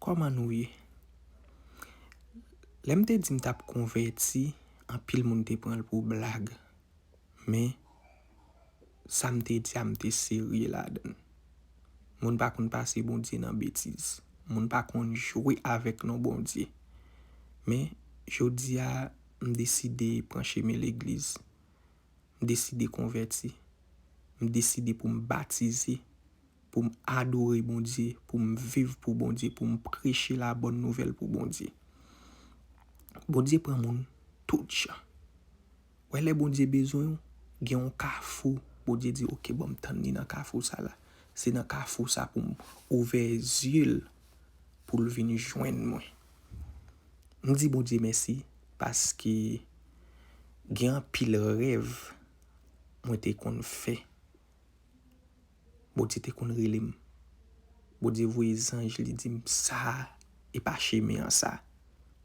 Comment nous y? L'aime te dit m'tap converti, en pile moun te prend pour blague. Mais ça m'te dit m'te sérieux là-dedans. Moun pa kon passer bon Dieu dans bêtise. Moun pa kon jouer avec non bon Dieu. Mais jodi a m'décidé brancher l'église. M'décidé converti. M'décidé pour me baptiser, pour m'adorer bon Dieu, pour me vivre pour bon Dieu, pour me prêcher la bonne nouvelle pour bon Dieu. Bon Dieu prend moun tout chan. Ouais les bon Dieu besoin gen un carrefour, bon Dieu dit OK bon m'tande ni dans carrefour ça là. C'est dans carrefour ça pour ouvrir yeux pour le venir joindre moi. Me dit bon Dieu merci parce que gen un pile rêve moi te kon fait. Bon Dieu te kon relem. Bon Dieu voye ange li dit ça et pas chemin en ça.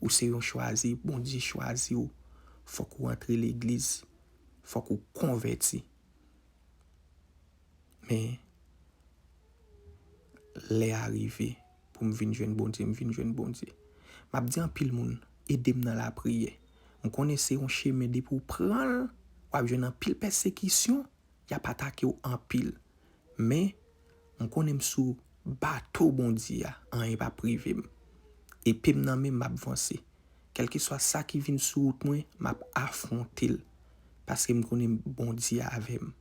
Ou c'est yon choisi, bon Dieu choisi ou. Faut qu'on entre l'église, faut qu'on converti. Mais les arrivé pour me venir joindre bon Dieu, m'a dit en pile moun, aidez-moi dans la prière. On connaît c'est un chemin de pour prendre, ou joindre en pile persécution, y a pas attaqué en pile. Mais on connaît sous bateau bon Dieu, en pas privé. Et puis nan même m'a avancer. Quel que soit ça qui vient sur route moi, m'a affronter parce que me connais bon Dieu avec moi.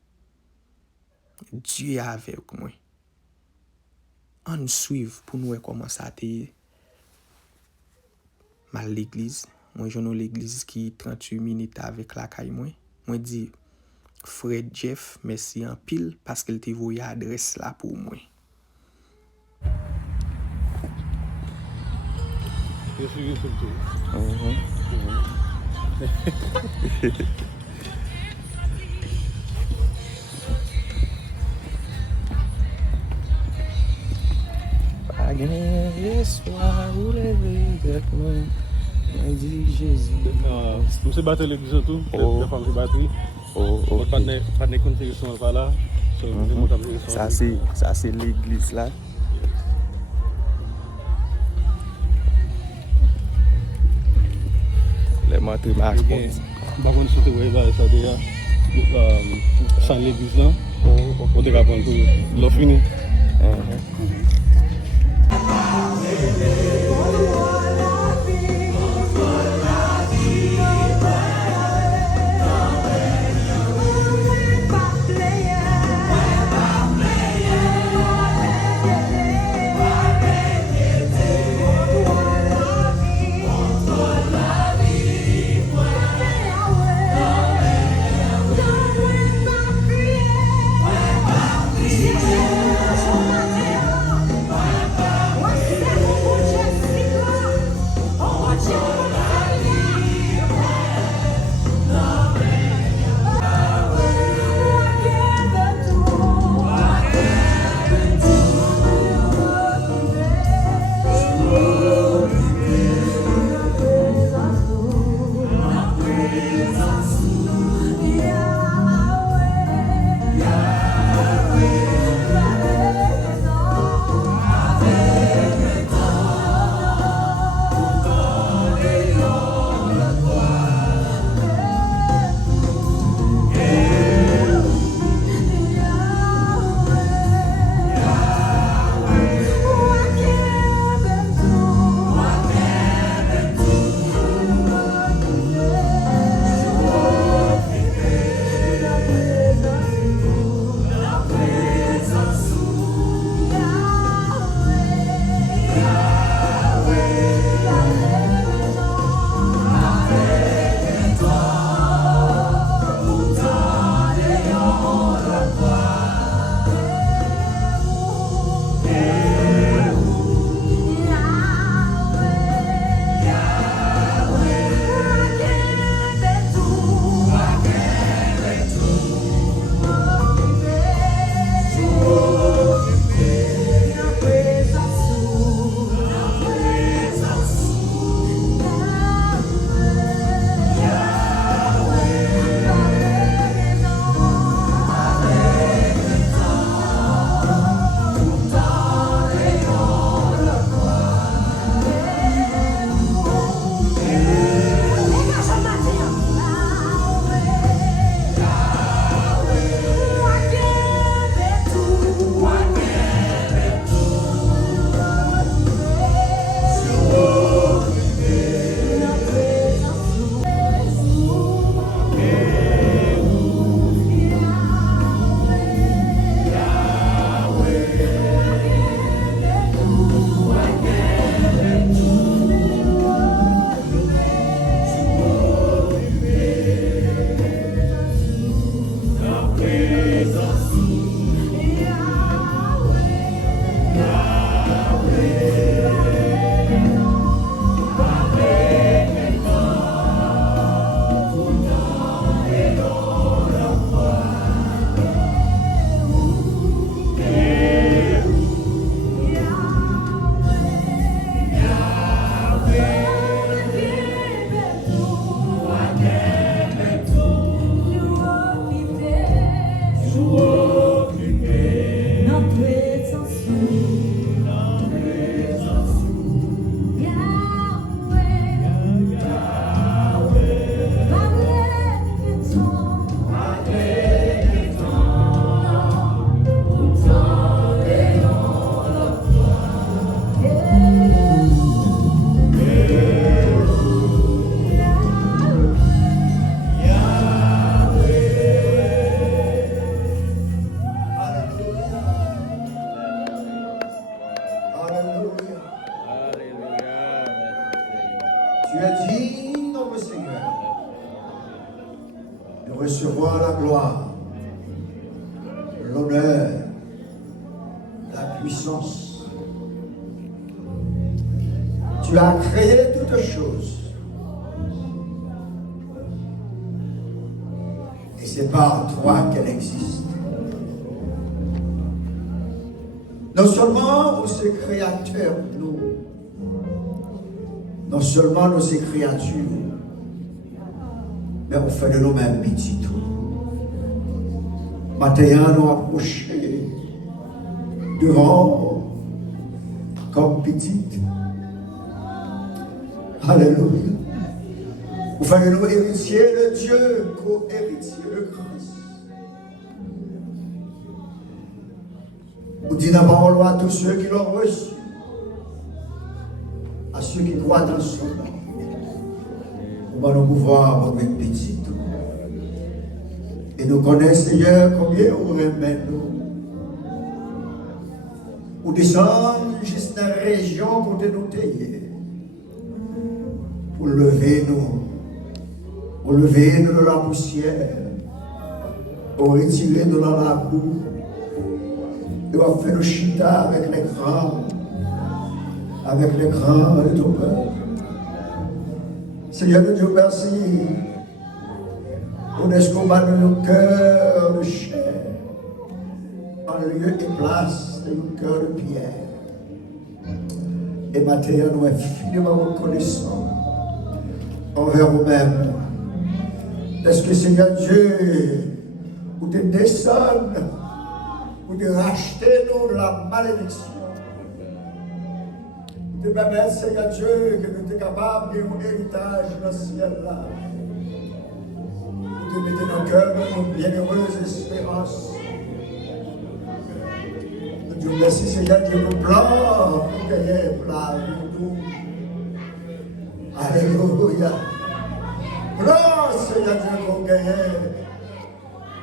Dieu avec moi. On suivre pour nous comment ça te mal l'église. Moi je l'église qui 38 minutes avec la caille moi. Moi dit Fred Jeff merci en pile parce qu'il te voyé adresse là pour moi. Je suis sur tout. Pas gagner soir ou lever avec moi. Dit Jésus. Nous se battre l'église tout. La femme se batterie. Oh. Pas de contribution par là. Ça c'est l'église là. Les montrer marche. Par contre, si tu vois ça déjà, sans l'église là, on te capable tout l'offre fini. Tu es digne, notre Seigneur, de recevoir la gloire, l'honneur, la puissance. Tu as créé toutes choses. Et c'est par toi qu'elle existe. Non seulement nous sommes créateurs, nous, non seulement nous sommes créatures, mais on fait de nous-mêmes petits tout. Maintenant, nous approcher devant comme petites. Alléluia. Vous faites de nous héritiers de Dieu, co-héritiers de Christ. Vous dites la parole à tous ceux qui l'ont reçu, à ceux qui croient dans son nom. On va nous pouvoir votre petit tout. Et nous connaissons, Seigneur, combien vous remet nous. Vous descendez juste dans la région côté nous tailler. Pour lever nous. Pour lever nous de la poussière. Pour retirer nous dans la boue. Et on va faire le chita avec les grands. Avec les grands de ton peuple. Seigneur Dieu, merci. Pour ce qu'on va dans nos cœurs de chair. En lieu et place de nos cœurs de pierre. Et maintenant, nous sommes infiniment reconnaissants envers nous-mêmes. Est-ce que Seigneur Dieu, vous te descendez, vous te rachetez nous de la malédiction. Vous te permettez, Seigneur Dieu, que nous sommes capables de un héritage dans le ciel là. Vous te mettez dans le cœur de nos bienheureuses espérances. Nous te remercions, Seigneur Dieu, pour le plan pour gagner pour la vie de nous. Alléluia. Plan, Seigneur Dieu, pour gagner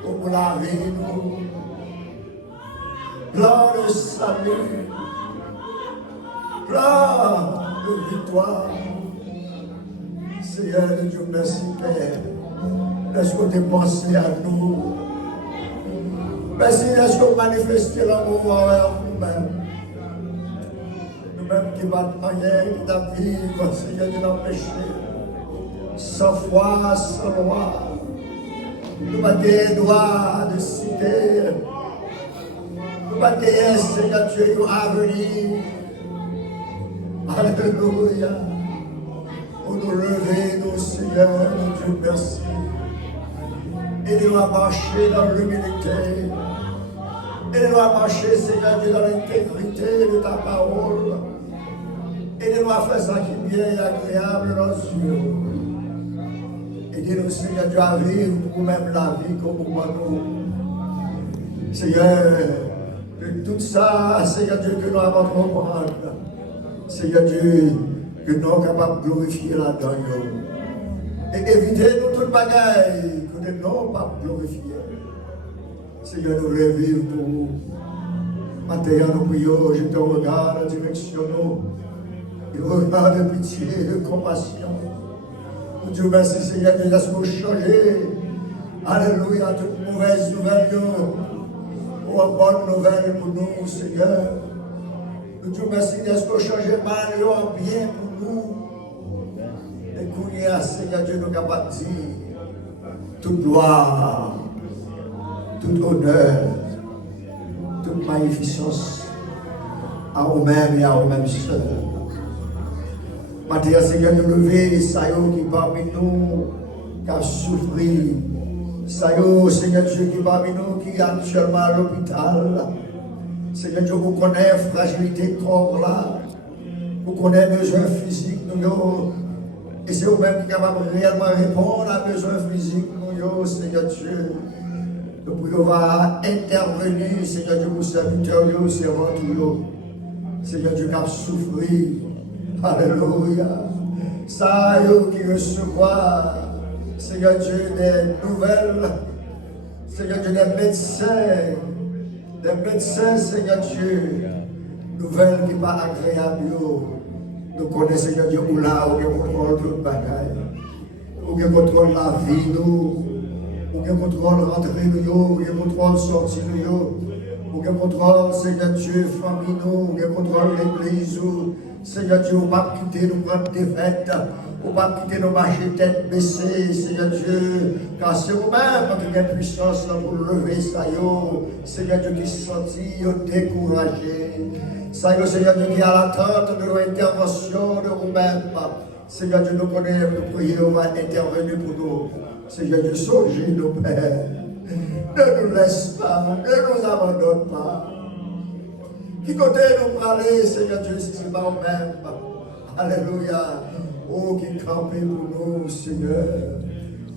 pour la vie de nous. Plan de salut. Plan de victoire. Seigneur Dieu, merci Père. Est-ce que tu as pensé à nous? Merci, est-ce que tu as manifesté l'amour envers nous-mêmes? Nous-mêmes qui battent rien, qui t'a vivre, Seigneur, de l'empêcher. Sans foi, sans loi. Nous battons les droits de cité. Nous battons, Seigneur Dieu, à venir. Alléluia. Pour nous lever, nos Seigneur, Dieu, merci. Et nous à marcher dans l'humilité. Et nous à marcher, Seigneur Dieu, dans l'intégrité de ta parole. Et nous à faire ça qui est bien et agréable dans nos yeux. Et nous, Seigneur Dieu, à vivre pour nous-mêmes la vie comme pour nous. Seigneur, que tout ça, Seigneur Dieu, que nous avons comprendre. Seigneur Dieu, que nous sommes capables de glorifier là-dedans. Et éviter nous toute bagaille que nous n'avons pas glorifié. Seigneur, nous voulons vivre pour vous. Maintenant, nous prions, je te regarde en direction nous. Et regarde de pitié, de compassion. Nous te remercions, Seigneur, de nous changer. Alléluia, toute mauvaise nouvelle, ou une bonne nouvelle pour nous, Seigneur. Nous te remercions de nous changer mal en bien pour nous. Et qu'on y a, Seigneur Dieu, nous capables de dire toute gloire, toute honneur, toute magnificence à nous-mêmes et à nous-mêmes seuls. Maintenant, Seigneur, nous lever, ça y est, qui parmi nous, qui a souffert. Ça y est, Seigneur Dieu, qui parmi nous, qui est actuellement à l'hôpital. Seigneur Dieu, vous connaissez la fragilité de corps là. Vous connaissez les besoins physiques, nous. Et c'est vous-même qui êtes capable de réellement répondre à besoins physiques, nous, Seigneur Dieu. Nous pouvons intervenir, Seigneur Dieu, pour serviteurs, servants, Seigneur Dieu, qui a souffert. Alléluia. Ça, qui recevoir, Seigneur Dieu, des nouvelles, Seigneur Dieu, des médecins, Seigneur Dieu, nouvelles qui ne sont pas agréables. Nous connaissons, Seigneur Dieu, où là, où il contrôle toute bagaille. Où il contrôle la vie, nous. Où il contrôle rentrer, nous. Où il contrôle sortir, nous. Où il contrôle, Seigneur Dieu, famille, nous. Où il contrôle l'église, nous. Seigneur Dieu, on ne va pas quitter nous prendre des fêtes. On ne va pas quitter nos marcher tête baissée, Seigneur Dieu. Car c'est vous-même qui avez puissance pour lever ça, yo. Seigneur Dieu, qui se sentit découragé. Ça, yo, Seigneur Dieu, qui a l'attente de nos interventions de vous-même. Seigneur Dieu, nous connaissons, nous prions, on va intervenir pour nous. Seigneur Dieu, songez nos pères. Ne nous laisse pas, ne nous abandonne pas. Qui côté nous parler, Seigneur Dieu, si c'est pas nous-mêmes. Alléluia. Oh, qui campait pour nous, Seigneur.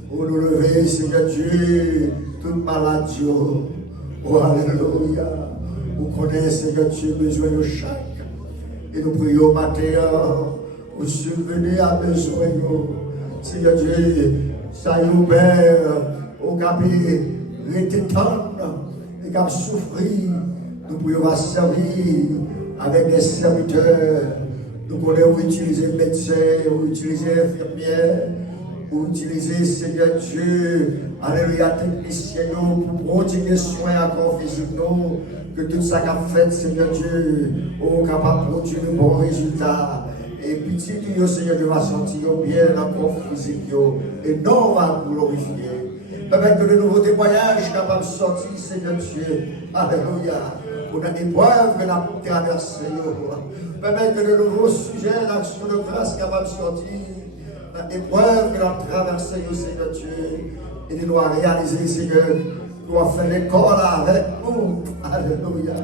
Oh, nous lever, Seigneur Dieu, toute maladie. Oh, alléluia. Vous connaissez, Seigneur Dieu, besoin de chaque. Et nous prions matin, vous subvenez à besoin. Seigneur Dieu, ça y est, Père, au capé, rester tendre, et cap souffrir. Nous pouvons servir avec des serviteurs. Nous pouvons utiliser médecins, utiliser infirmières, utiliser, Seigneur Dieu, alléluia, techniciens pour prodiguer soins à corps physique, que tout ça qu'a fait, Seigneur Dieu, est capable de produire de bons résultats. Et petit Dieu, Seigneur Dieu, va sentir bien dans le corps physique, et non, on va nous glorifier. Permettre que de nouveaux témoignages capables de sortir, Seigneur Dieu, alléluia. Pour une épreuve que nous avons traversée. Permettre que de nouveaux sujets, l'action de grâce capable de sortir. L'épreuve que nous avons traversée, Seigneur Dieu. Et de nous réaliser, Seigneur, nous avons fait l'école avec nous. Alléluia.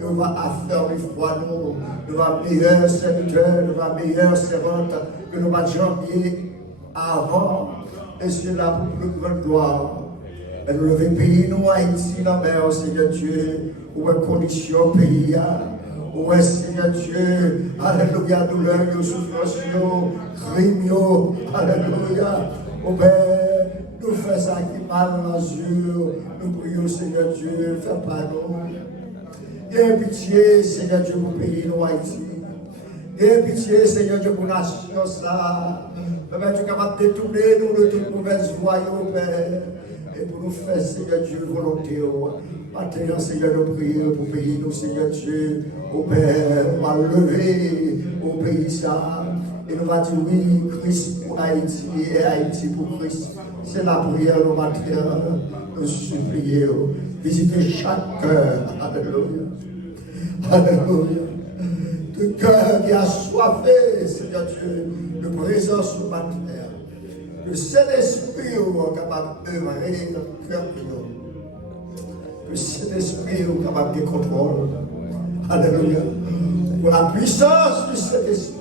Et on va affermir foi nous. Nous avons meilleurs serviteurs, nous avons meilleures servantes que nous avons jamais avant. Et c'est là pour plus grande gloire. Et nous levons pays, nous, Haïti, la mer, Seigneur Dieu, où est condition pays, où est, Seigneur Dieu, alléluia, douleur, souffrance, crime, alléluia, au Père, nous faisons ça qui mal dans les yeux, nous prions, Seigneur Dieu, fais pardon. Aie pitié, Seigneur Dieu, pour pays, nous, Haïti. Aie pitié, Seigneur Dieu, pour la nation, ça. Père, tu es capable de détourner nous de toute mauvaise voie, Père. Et pour nous faire, Seigneur Dieu, volonté. Maintenant, Seigneur, nous prions pour payer nous, Seigneur Dieu, au Père, on va lever au pays ça. Et nous va dire oui, Christ pour Haïti et Haïti pour Christ. C'est la prière, nous matin, nous supplier. Visiter chaque cœur. Alléluia. Alléluia. De cœur qui a soifé, Seigneur Dieu, de présence au matin. Que cet esprit est capable d'œuvrer dans le cœur de nous. Que cet esprit est capable de contrôler. Alléluia. Pour la puissance de cet esprit,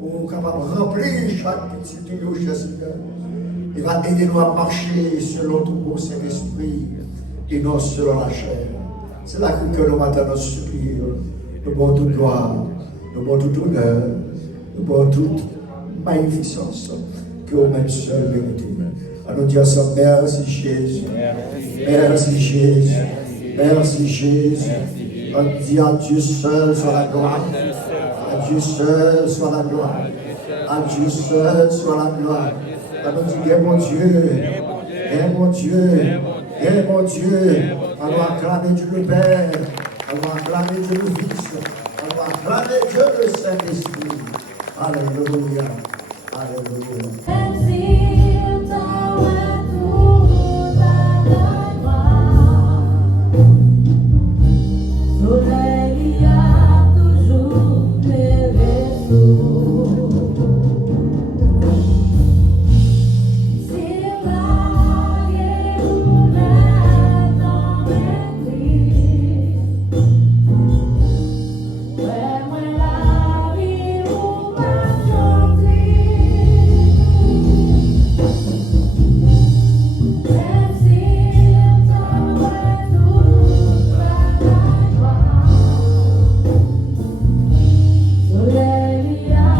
on est capable de remplir chaque petit tuyau, Seigneur. Il va aider nous à marcher selon ton beau Saint-Esprit et non selon la chair. C'est là que nous maintenant supplions. Nous avons toute gloire, nous avons toute honneur, nous avons toute magnificence que vous-même seul méritez. À nous dire ça, merci Jésus, merci Jésus, merci Jésus. On dit à Dieu seul soit la gloire, à Dieu seul soit la gloire, à Dieu seul soit la gloire. À nous dire, mon Dieu, mon Dieu, mon Dieu, à nous acclamer Dieu le Père. On va acclamer Dieu le Fils. On va acclamer Dieu le Saint-Esprit. Alléluia. Alléluia. Hallelujah.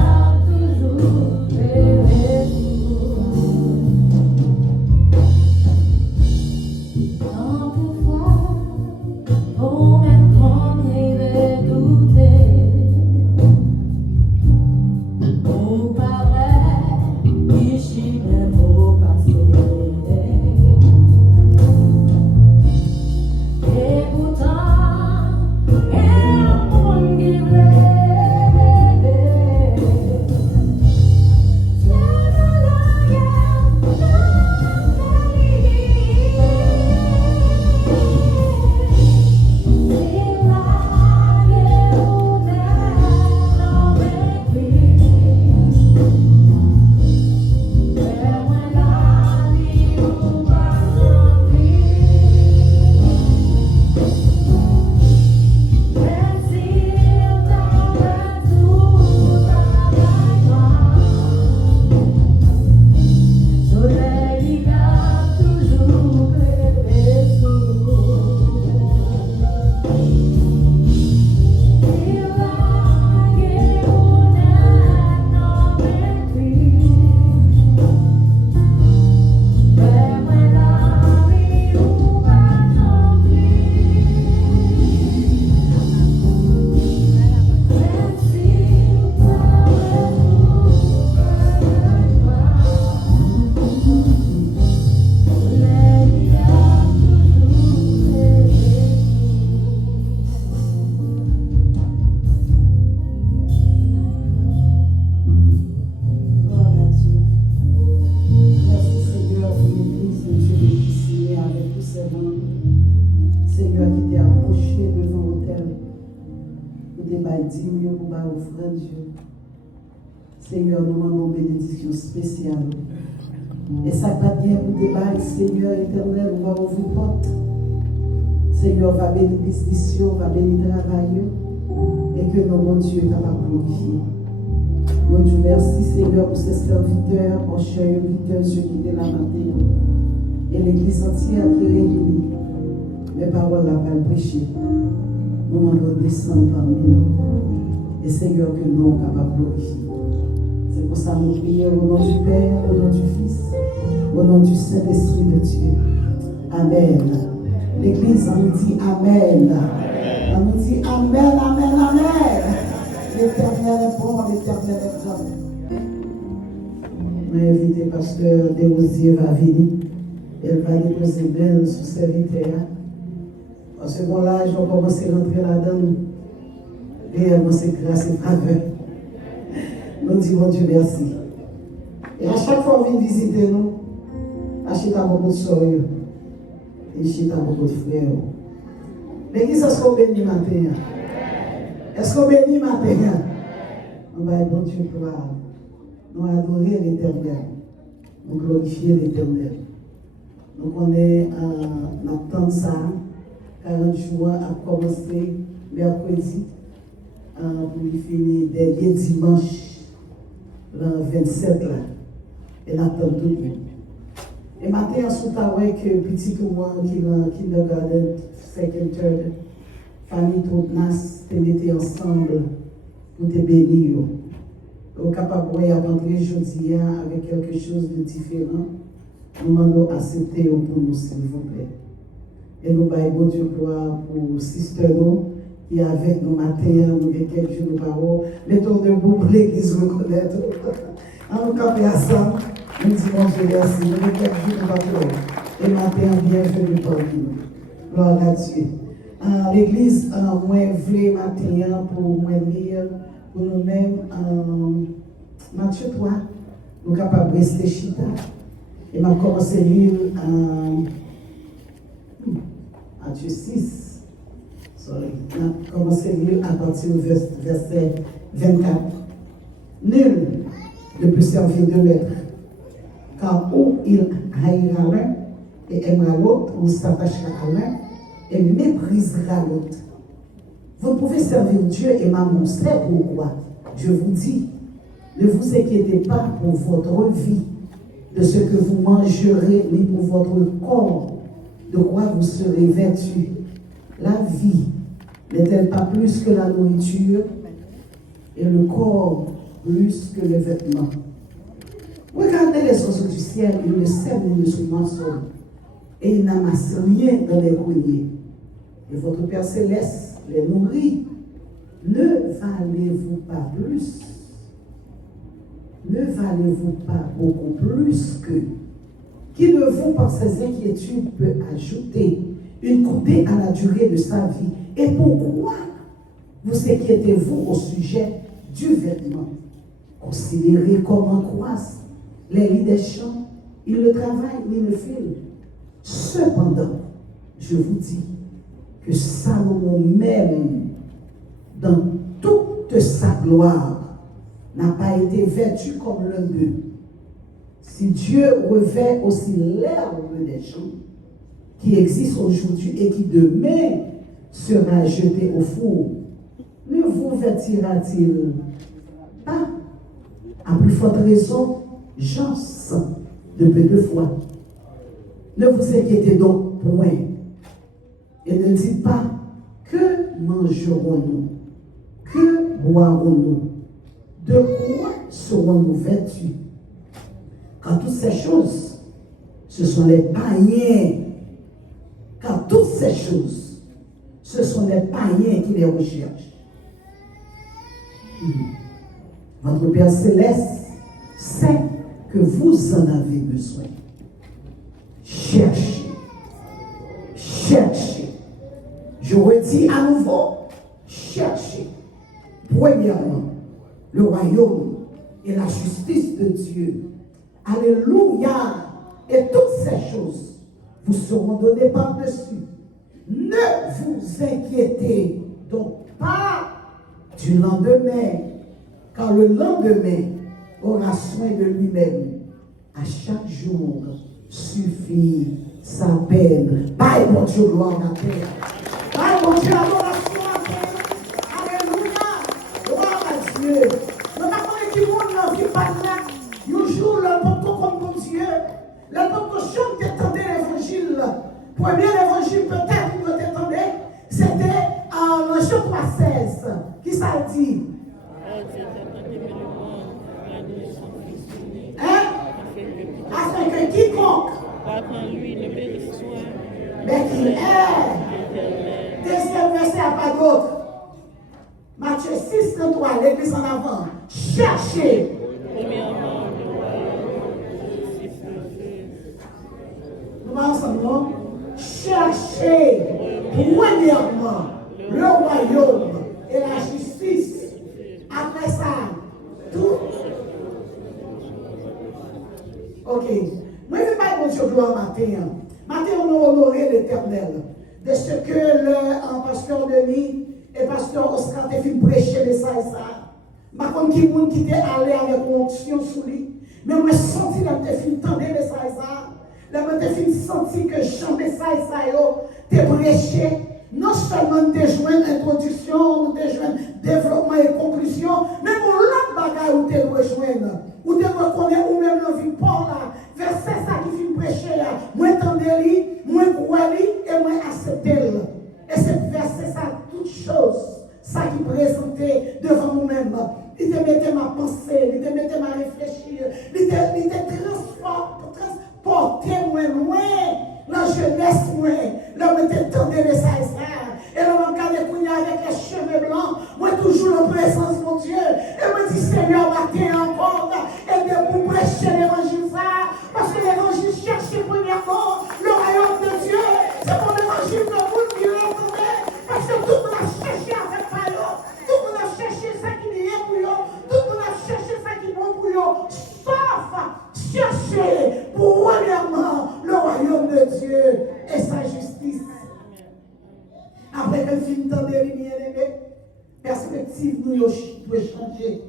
grand Dieu. Seigneur, nous demandons une bénédiction spéciale. Et ça pas bien pour débattre, Seigneur éternel, on va ouvrir porte. Seigneur, va bénir l'institution, va bénir le travail, et que nos mon Dieu est capable de glorifier. Mon Dieu, merci Seigneur pour ces serviteurs, pour chers serviteurs, ceux qui étaient là matin, et l'église entière qui est réunie. Les paroles là pas prêcher. Nous demandons de descendre parmi nous. Et Seigneur, que nous sommes capables de glorifier. C'est pour ça que nous prions au nom du Père, au nom du Fils, au nom du Saint-Esprit de Dieu. Amen. L'église, on nous dit Amen. On nous dit Amen, Amen, Amen. L'Éternel est bon, l'Éternel est bon. Je vais inviter Pasteur Desrosiers va venir. Elle va déposer d'elle sous serviteur. Parce que bon là, je vais commencer à rentrer là-dedans. Réellement, c'est grâce et faveur. Nous disons Dieu merci. Et à chaque fois qu'on vient visiter nous, achetez beaucoup de soeurs et achetez beaucoup de frères. L'église, est-ce qu'on bénit matin? Est-ce qu'on bénit matin? On va bon Dieu gloire. Nous adorer l'Éternel. Nous glorifier l'Éternel. Donc on est en attente ça. 40 jours a commencé mercredi pour finir dernier dimanche. Le 27 là, et l'attend tout le monde. Et maintenant, on a que petit moi qui est dans kindergarten, second, third, famille toute nas, te mettez ensemble pour te bénir. Vous êtes capable de rentrer aujourd'hui avec quelque chose de différent. Nous demandons accepter pour nous, s'il vous plaît. Et nous baillons Dieu gloire pour Sister nous. Et avec nos matins, nous avons quelques jours de parole. Mettons debout pour l'église reconnaître. En nous camper ensemble, nous disons Dieu merci. Nous avons quelques jours de parole. Et matin, bienvenue parmi nous. Gloire à Dieu. L'église, moi, je voulais matin pour moi lire pour nous-mêmes. Matthieu 3, nous sommes capables de rester chita. Et je commencé à lire Matthieu 6. On a commencé à lire à partir du verset 24. Nul ne peut servir deux maîtres, car ou il haïra l'un et aimera l'autre, ou s'attachera à l'un et méprisera l'autre. Vous pouvez servir Dieu et maman, c'est pourquoi je vous dis, ne vous inquiétez pas pour votre vie, de ce que vous mangerez, ni pour votre corps, de quoi vous serez vêtus. La vie n'est-elle pas plus que la nourriture et le corps plus que les vêtements? Regardez les oiseaux du ciel, ils ne sèment ni ne se moissonnent et ils n'amassent rien dans les greniers. Et votre Père céleste les nourrit. Ne valez-vous pas plus? Ne valez-vous pas beaucoup plus que? Qui de vous, par ses inquiétudes, peut ajouter une coupée à la durée de sa vie? Et pourquoi vous inquiétez-vous au sujet du vêtement? Considérez comment croissent les lits des champs, ils ne travaillent ni ne filent. Cependant, je vous dis que Salomon même, dans toute sa gloire, n'a pas été vêtu comme l'un d'eux. Si Dieu revêt aussi l'herbe des champs, qui existe aujourd'hui et qui demain sera jeté au four, ne vous vêtira-t-il pas? À plus forte raison, gens de peu de foi. Ne vous inquiétez donc point et ne dites pas que mangerons-nous, que boirons-nous, de quoi serons-nous vêtus? Car toutes ces choses, ce sont les païens. Car toutes ces choses, ce sont les païens qui les recherchent. Votre Père céleste sait que vous en avez besoin. Cherchez. Cherchez. Je redis à nouveau, cherchez. Premièrement, le royaume et la justice de Dieu. Alléluia. Et toutes ces choses vous seront données par-dessus. Ne vous inquiétez donc pas du lendemain, car le lendemain aura soin de lui-même. À chaque jour suffit sa peine. Bye, mon Dieu, gloire à terre. Bye, mon Dieu, adoration à terre. Alléluia. Gloire à Dieu. Nous avons qui monde dans vie pas là. Un jour, le peuple comme mon Dieu. Le peuple chante t'étendait l'évangile. Premier évangile, peut-être, vous t'étendez. C'était en Jean 3,16. Qui ça dit? Hein? Afin que quiconque, mais qu'il est, deuxième verset à pas d'autre. Matthieu 6, 33, l'église en avant. Cherchez. Nous allons ensemble, non? Cherchez, premièrement, le royaume et la justice. Après ça, tout. Ok. Moi, je ne vais pas mon Dieu gloire matin. Matin, on a honoré l'Éternel de ce que le pasteur Denis et pasteur Oscar te fait prêcher de ça et ça. Je ne sais pas qui était allé avec une onction sous lui. Mais je me senti que tu fait tendre de ça et ça. Je me suis senti que Jean de ça et ça, tu es prêché. Non seulement tu joué introduction, tu joué développement et conclusion, mais pour l'autre bagaille où tu es rejoindre. Ou tu reconnais ou même dans vie Paul là, verset ça qui fait prêcher là, moi entendez-lui, moi crois-lui et moi acceptez-le. Et ce verset ça, toute chose, ça qui présentait devant nous-mêmes, il te mettait ma pensée, il te mettait ma réfléchir, il te transportait moi loin, la jeunesse moi, l'homme était tendu de ça et ça. Et l'homme regardait avec les cheveux blancs, moi toujours en présence mon Dieu. Et moi dis Seigneur, matin encore, aide pour prêcher l'évangile ça, parce que l'évangile cherche premièrement le royaume de Dieu. C'est pour l'évangile que vous qui l'entendez, parce que tout le monde a cherché avec Payo, tout le monde a cherché ça qui est pour eux, tout le monde a cherché ça qui est bon pour eux, sauf chercher premièrement le royaume de Dieu et sa justice. Après que le film tendait les bien-aimés, perspective nous doit changer.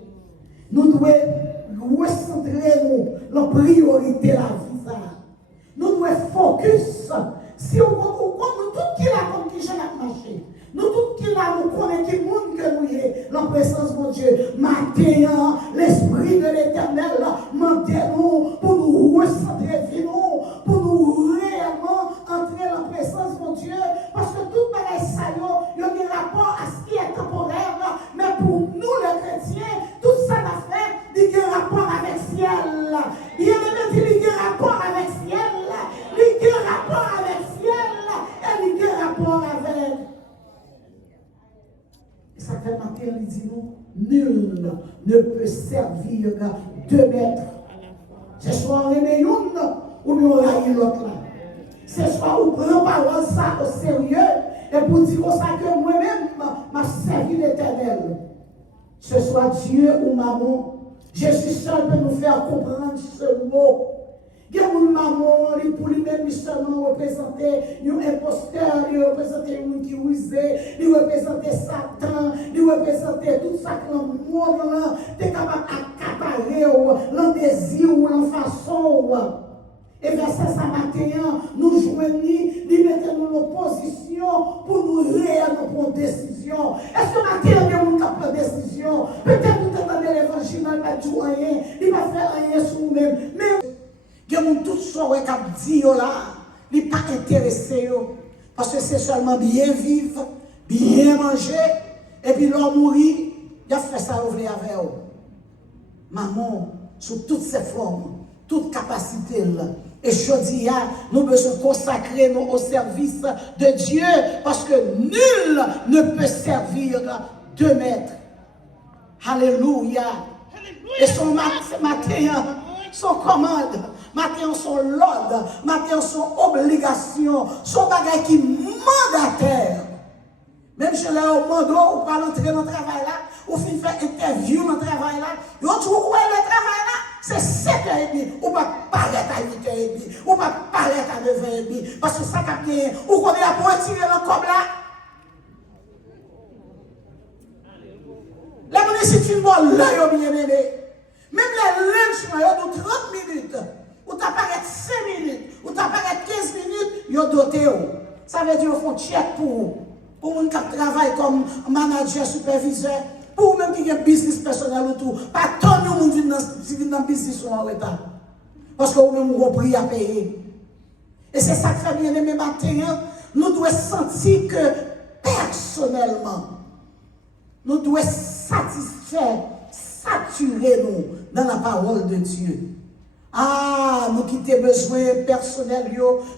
Nous devons recentrer la priorité de la vie. Nous devons focus. Si on tout qui l'a comme qui j'ai marché, nous tout qui l'a nous connaissons qui monde que nous sommes, la présence de Dieu. Maintenant, l'esprit de l'Éternel, maintenant pour nous recentrer vie, pour nous réellement entrer dans la présence de Dieu, parce que tout pareil ça, il y a un rapport à ce qui est temporaire, mais pour nous les chrétiens, tout ça a fait, il y a un rapport avec le ciel. Il y a un rapport avec le ciel, il y a un rapport avec le ciel, et il y a un rapport avec. Et ça fait matin, il dit nous, nul ne peut servir deux maîtres. C'est soit on aime une ou bien on haït l'autre là. C'est soit on prend parole ça au sérieux et pour dire ça que moi-même m'a servi l'Éternel. Ce soit Dieu ou maman, Jésus seul peut nous faire comprendre ce mot. Il y a une maman, pour lui-même, seulement représenter un imposteur, il représenter un qui usait, il représenter Satan, il représenter tout ça que le monde est capable d'accaparer, le désir ou la façon. Et verset ça matin, nous joignons, nous mettons nos positions pour nous réellement prendre décision. Est-ce que matin, il y a un qui prend décision? Peut-être que vous entendez l'évangile, il ne va pas dire rien, il va faire rien sur vous-même. Mais il y a tout ce qui dit là, il n'est pas intéressé. Parce que c'est seulement bien vivre, bien manger, et puis l'homme mourir, il a fait ça revenir avec eux. Maman, sous toutes ses formes, toutes capacités là. Et je dis, nous devons consacrer nous au service de Dieu, parce que nul ne peut servir deux maîtres. Alléluia. Et son matin, son commande, matin son l'ordre, matin son obligation, son bagage qui mandataire. Même chez les mandos, ou pas l'entrer dans le travail là, ou fin faire interview dans le travail là, et on trouve où est le travail là, c'est 7h30, ou pas parler à 8h30, ou pas parler à 9h30, parce que ça qui a bien, ou qu'on est à pour tirer le cob là. La ministre fin bon là, bien aimé. Même les lunch, yo 30 minutes, ou t'apparaît 5 minutes, ou t'apparaît 15 minutes, yo doté. Ça veut dire qu'ils font check pour un qui travaille comme manager, superviseur, pour même qui a un business personnel ou tout. Pas tant de monde vient dans le business en retard. Parce que vous-même, vous avez prix à payer. Et c'est ça qui fait bien aimer matin. Nous devons sentir que personnellement, nous devons satisfaire, saturer nous dans la parole de Dieu. Ah, nous qui avons besoin personnel,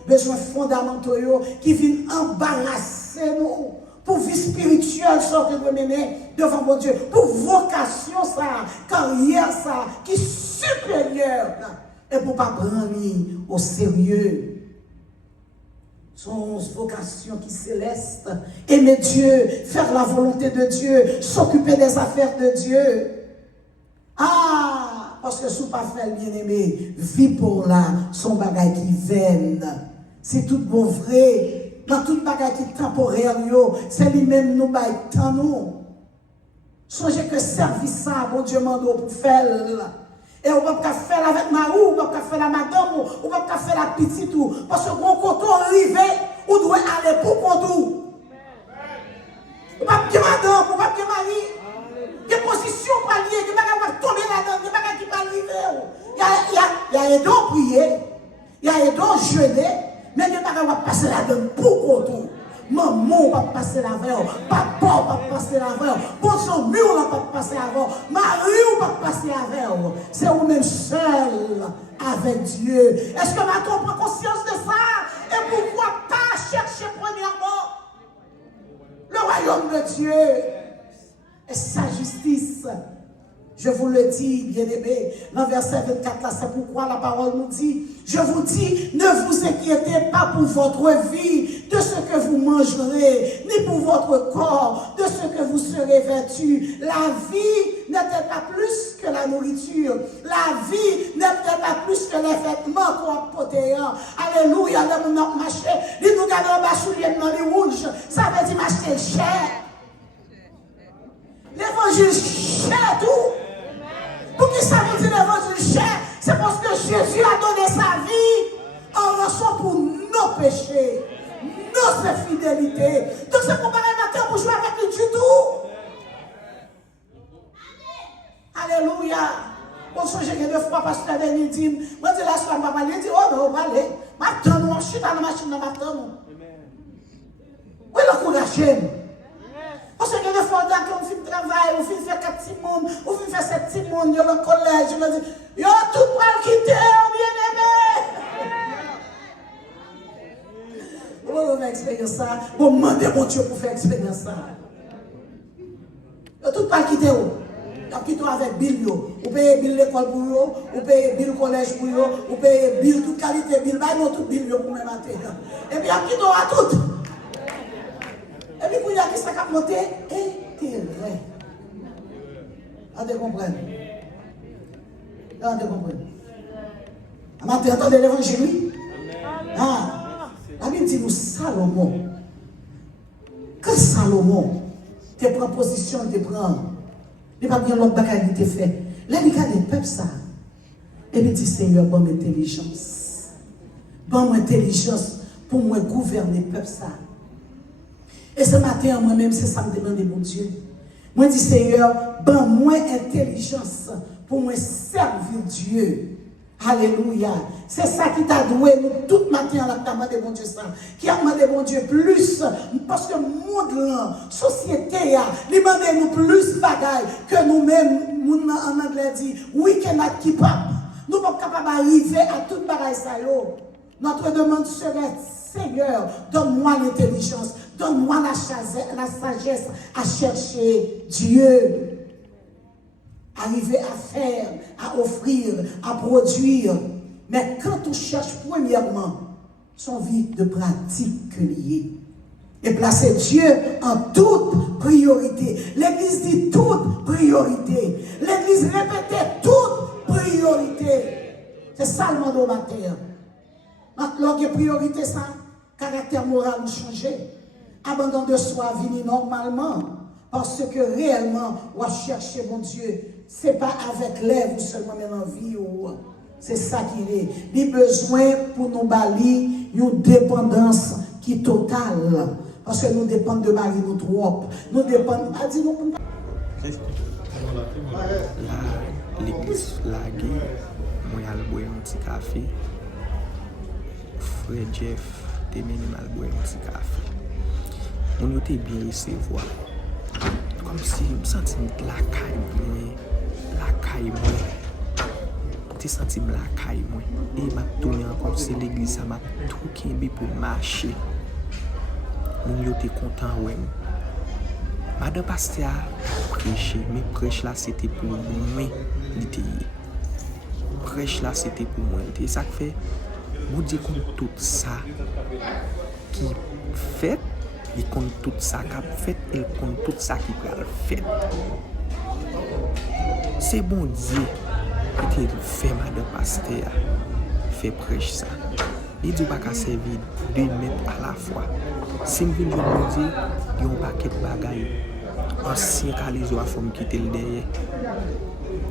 besoin fondamentaux, qui viennent embarrasser nous pour vie spirituelle, ça que nous mener devant mon Dieu, pour vocation, ça, carrière, ça, qui est supérieure, et pour ne pas prendre au sérieux. Son vocation qui est céleste, aimer Dieu, faire la volonté de Dieu, s'occuper des affaires de Dieu. Ah, parce que si vous pas fait bien aimé, vie pour là, son bagage qui vaine. C'est tout bon vrai. Dans tout bagage qui est temporaire, c'est lui-même nous bail tant nous. Songez que service ça, bon Dieu m'a pour faire. Et on ne peut pas faire avec Marou, on ne peut pas faire la madame, on ne peut pas faire la petite. Parce que quand on arrive, on doit aller pour contour. On ne peut pas faire madame, on ne peut pas faire mari. Il y a une position pour aller, il y a des gens qui tomber là-dedans, il y a des gens qui peuvent arriver. Il y a des dons prier, il y a des dons jeûner, mais il y a des gens qui vont passer là-dedans pour contour. Maman va passer la veille, papa va passer la veille, bon son mur va pas passer avant, Marie va passer la veille. C'est vous-même seul avec Dieu. Est-ce que maintenant on prend conscience de ça? Et pourquoi pas chercher premièrement le royaume de Dieu et sa justice? Je vous le dis, bien-aimés, dans verset 24, là, c'est pourquoi la parole nous dit, je vous dis, ne vous inquiétez pas pour votre vie, de ce que vous mangerez, ni pour votre corps, de ce que vous serez vêtus. La vie n'était pas plus que la nourriture. La vie n'était pas plus que les vêtements qu'on a portés. Alléluia, nous avons marché, nous avons marché dans les rouges, ça veut dire marcher cher. L'évangile cher tout. Pour qui ça vous dit l'évangile cher? C'est parce que Jésus a donné sa vie en rançon pour nos péchés, nos infidélités. Donc c'est pour parler matin pour jouer avec lui du tout. Alléluia. On songe que deux fois parce que la dernière dit, moi je dis la soirée, papa, il dit, oh non, on va aller. Maintenant, je suis dans la machine, maintenant. Oui, le courage. Parce que des fois, on fait travail, on fait faire 4 petits mondes, on fait faire 7 petits mondes, dans le collège, on dit, yo, tout va quitter, bien aimé. On va expérience ça. On demande mon Dieu pour faire expérience ça. Yo, tout va quitter. Yo, quitte avec Bill, on paye Bill l'école pour eux, on paye Bill collège pour eux, on paye Bill toute qualité, Bill, non, tout Bill pour me mater. Et puis, on quitte à tout. Et puis, il y a qui s'est monté intérêt. Vous comprenez? Vous comprenez? Attendez l'évangile. Ah, la Bible dit nous Salomon. Quand Salomon te prend position, te prend, il n'y a pas bien l'autre bagaille qui te fait. Là, il y a des peuples ça. Et il dit Seigneur, bonne intelligence. Bonne intelligence pour moi gouverner le peuple ça. Et ce matin, moi-même, c'est ça que je demande, mon Dieu. Moi, je dis, Seigneur, ben moi intelligence pour moi servir Dieu. Alléluia. C'est ça qui t'a doué, nous, tout matin, là, qui t'a demandé, mon Dieu, ça. Qui a demandé, mon Dieu, plus. Parce que le monde, la société, il demande nous plus de bagailles que nous-mêmes, en anglais, dit, we cannot keep up. Nous ne sommes pas capables d'arriver à toute bagaille, ça, yo. Notre demande serait, Seigneur, donne-moi l'intelligence, donne-moi la sagesse à chercher Dieu. Arriver à faire, à offrir, à produire. Mais quand on cherche premièrement son vie de pratique liée et placer Dieu en toute priorité. L'Église dit toute priorité. L'Église répétait toute priorité. C'est ça le monde au matin. Maintenant, que priorité, ça, caractère moral nous changer. Abandon de soi, venir normalement. Parce que réellement, on va chercher mon Dieu. Ce n'est pas avec lèvres seulement, mais en vie. C'est ça qu'il est. Il a besoin pour nous bali une dépendance qui est totale. Parce que nous dépendons de Marie, nous trop. Nous dépendons. L'église lagué, moi al boire un petit café. Frère Jeff te mené mal boire un petit café. On yo te bien recevoir. Comme si je me sentais la caille moi. Je senti la caille moi. Et m'a tourné encore sur l'église, ça m'a tout kembe pour marcher. Mon yo te content ouais. Madame Pasteur prêché, mais prêche là c'était pour moi. Prêche là c'était pour moi. Et ça fait, bon Dieu compte tout ça qui fait, il compte tout ça qui a fait, il compte tout ça qui va le faire. C'est bon Dieu qui fait Madame Pasteur, fait prêche ça. Il dit pas qu'à servir 2 mètres à la fois. Si je viens de dire, il y a un paquet de bagailles. Ancien calizo a femme quitter le derrière.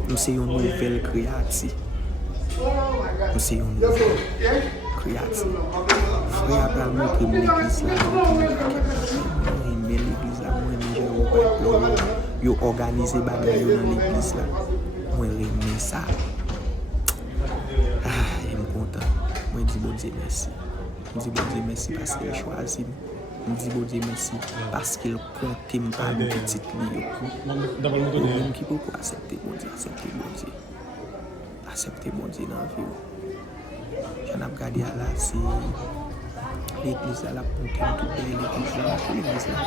Nous sommes une nouvelle créative. Nous sommes une nouvelle créative. Frère a montré l'église là. Mais l'église là, moi, j'ai organisé les bagailles dans l'église là. Moi, j'aime ça. Ah, je suis content. Moi, je dis bon Dieu merci. Je dis bon Dieu merci parce qu'il a choisi. Je dis bon Dieu merci parce qu'il compte pas une petite vie. Même qui peut accepter bon Dieu, accepter bon Dieu. Accepter bon Dieu dans la vie. J'en ai regardé là, c'est l'église là, la ponte tout l'église là.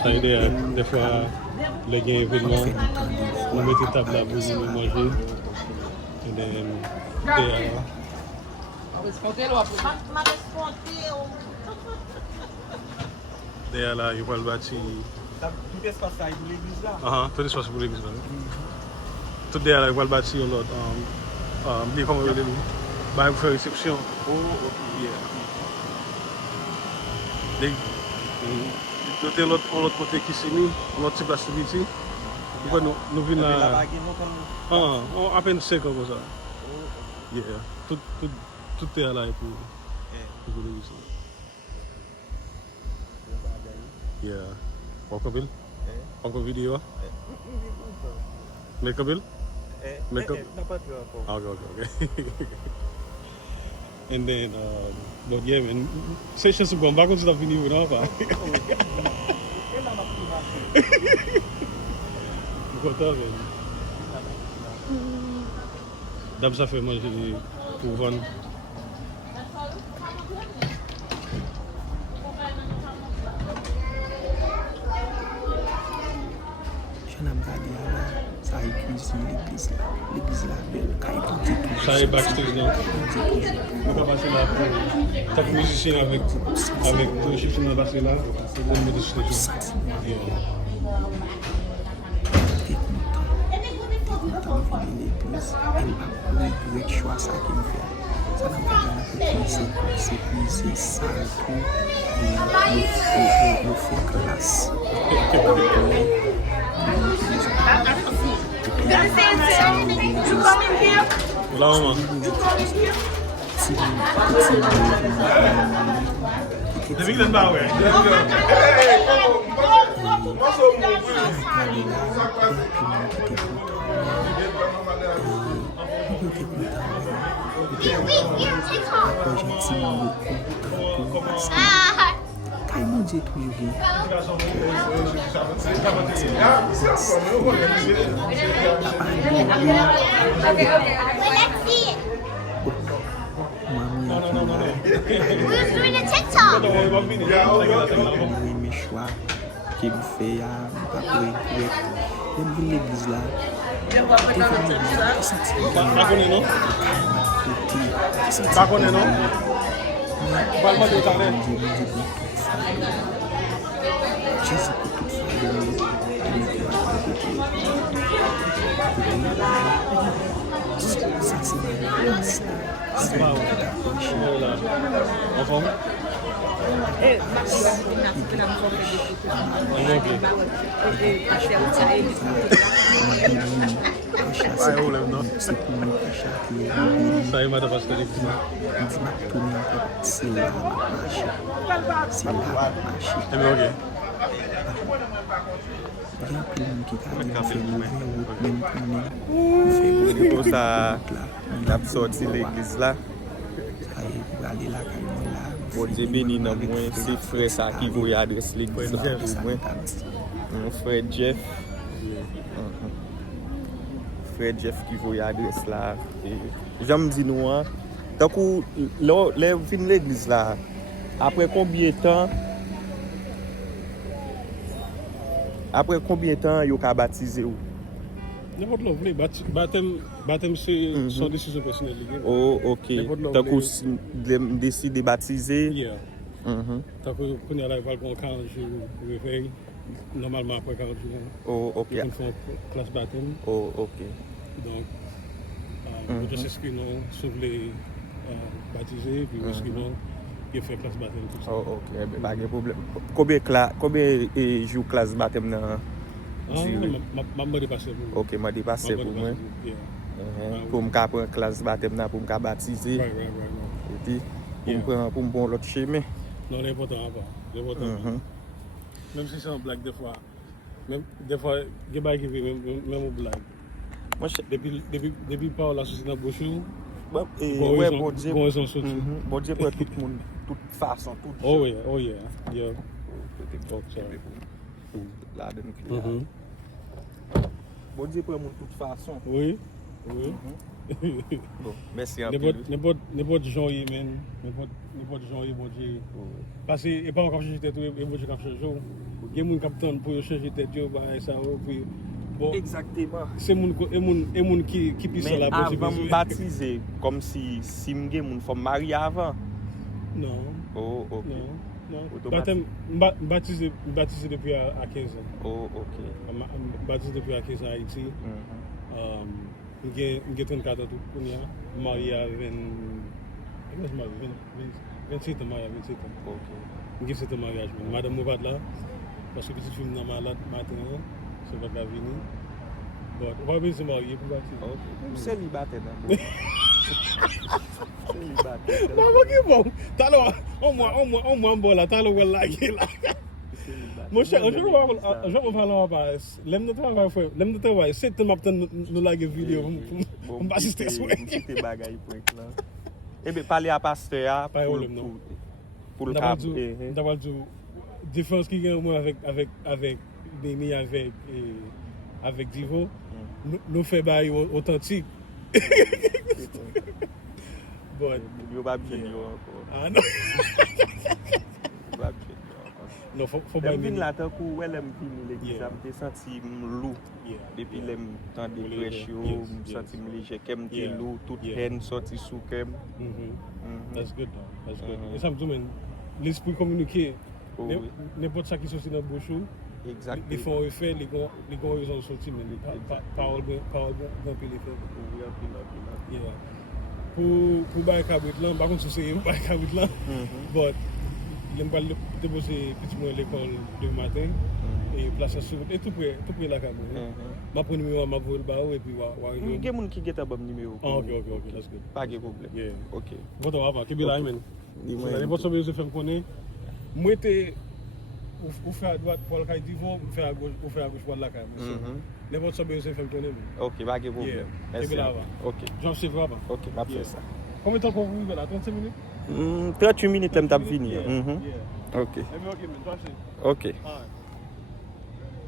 Ça aide des fois, les gains événements, on met une table là pour nous manger. Et then, derrière là, il va le bâtir. Tout espace là, pour l'église là. Tout espace pour l'église là. Tout derrière là, il va le bâtir un autre. Comment on dit, pour faire réception. Oh, ok. Nous avons l'autre côté qui s'est mis, l'autre type d'activité. Nous venons là. À peine 5 ans comme ça. Yeah. Tout est là pour l'église. Yeah. Encore Bill? Encore vidéo? Make a bill? Make up? Okay. And then, but yeah, man, c'est juste qu'on va continuer à venir ou non, pas? Content, man. D'abord, ça fait manger pour vendre. Ça y cuisine l'église là belle. Ça y est backstage là. On va passer là pour ta musicien avec tout le chip, on va passer là. On va mettre sur le jeu. Elle va le choix ça qu'il me fait. Ça n'a pas c'est ça nous fait classe. Là, maman. Depuis que tu n'as ouais. Quand mon Dieu toujours bien. We're doing a TikTok. Mes choix qui me fait après l'église là. Pas connu non? Pas connu non? Pas le de internet. Jésus pour tout ça. Ça c'est En forme? Pas de problème, non? Ça y est, madame, parce que C'est là, marché. Eh bien, ok. Il y a plein de monde qui t'a dit, fait mauvais route, même pour nous. Fait Pour ça, il a sorti l'église là. ça y est, pour aller là, quand même, là. Bon Dieu béni dans moi, c'est frère ça qui vous adresse l'église là pour moi. Mon frère Jeff. Frère Jeff qui vous adresse là. J'aime dire nous, hein. Tant que là, vous finissez l'église là, après combien de temps vous avez baptisé ou? N'importe où, baptême c'est son décision personnelle. Oh, ok. Tant que vous décidez de baptiser. Yeah. Tant que quand il y a la val 40 jours pour réveil, normalement après 40 jours, Oh, ok. on fait une classe baptême. Oh, ok. Donc, nous tous inscrits sur les baptisés, puis inscrits il fait classe baptême tout ça. Oh, ok. Pas de problème. Combien de jours classe baptême dans? Je dépassé pour Ok, je dépassé pour moi. Pour me prendre classe baptême pour me baptiser. Right. Et puis pour me prendre l'autre chemin. Non, l'important pas. Même si c'est une blague des fois. Même des fois, il y a des gens qui vivent même une blague. Moi, Depuis par la société dans le bouchon, ouais, bon Dieu. bon sorti. Bon Dieu pour tout le monde, toute façon, tout. Oh yeah. Oh, sorry. Là, bon Dieu pour de toute façon. Oui. Bon, merci un peu. N'importe janvier, man. N'importe janvier, bon Dieu. Parce que et pas encore changer tête, et bon Dieu qui change jour. Il y a des gens qui captent pour changer tête, ça puis bon. Exactement. C'est moun qui pisse la bonne. Mais avant de me baptiser, comme si je faut me marier avant. Non. Oh, ok. Non. Baptisé depuis à 15 ans. Oh, ok. Baptisé depuis à 15 ans à Haïti. J'ai 34 ans tout. Marié à 27 ans. Ok. J'ai 7 ans mariage. Madame Mouvad là, parce que petite fille est malade maintenant, ça va pas venir. Bon, on va venir se marier pour baptiser. Ok. Célibataire d'abord. Célibataire. Non, mais bon. T'as le, on m'en là, t'as le well là. Mon cher, je vais parler pas. L'aime de travail, c'est tellement nous la vidéo pour m'assister sur. Des bagailles pour là. Eh bien, parler à pasteur pour le cap. D'avoir du différence qui gagne moi avec Demi avec Divo, nous fait bail authentique. Bon, yo pas bien encore. Ah non. Non, faut pas venir là tant que elle aime venir l'église, me senti lourd. Depuis l'aime tant de pression, me senti léger, qu'aime te lourd, toute haine sorti sous qu'aime. That's good. Et ça me dit l'esprit communiqué. N'importe ça qui sorti dans le bouche. Exactement. Les font effet, les gars ils ont sorti mais parole bon peu l'effet. Pour bailler cabrit là, par contre c'est bailler cabrit là. But j'aime pas déposer petit moi à l'école le matin et place sur et tout près la cabrit. Ma prendre numéro ma vol ba et puis il y a des qui get abam numéro. Ok, that's good. Pas de problème. Yeah. OK. Votre avant, qui bien là men. N'importe ce que je fais me connaît. Moi était ou faire à droite pour le caille divan, ou faire à gauche pour la caille. N'importe ce que je fais me connaît. OK, pas de problème. Merci. OK. J'en sais vraiment. OK, va faire ça. Combien de temps pour vous là? 35 minutes? 38 minutes, je vais venir. OK. OK.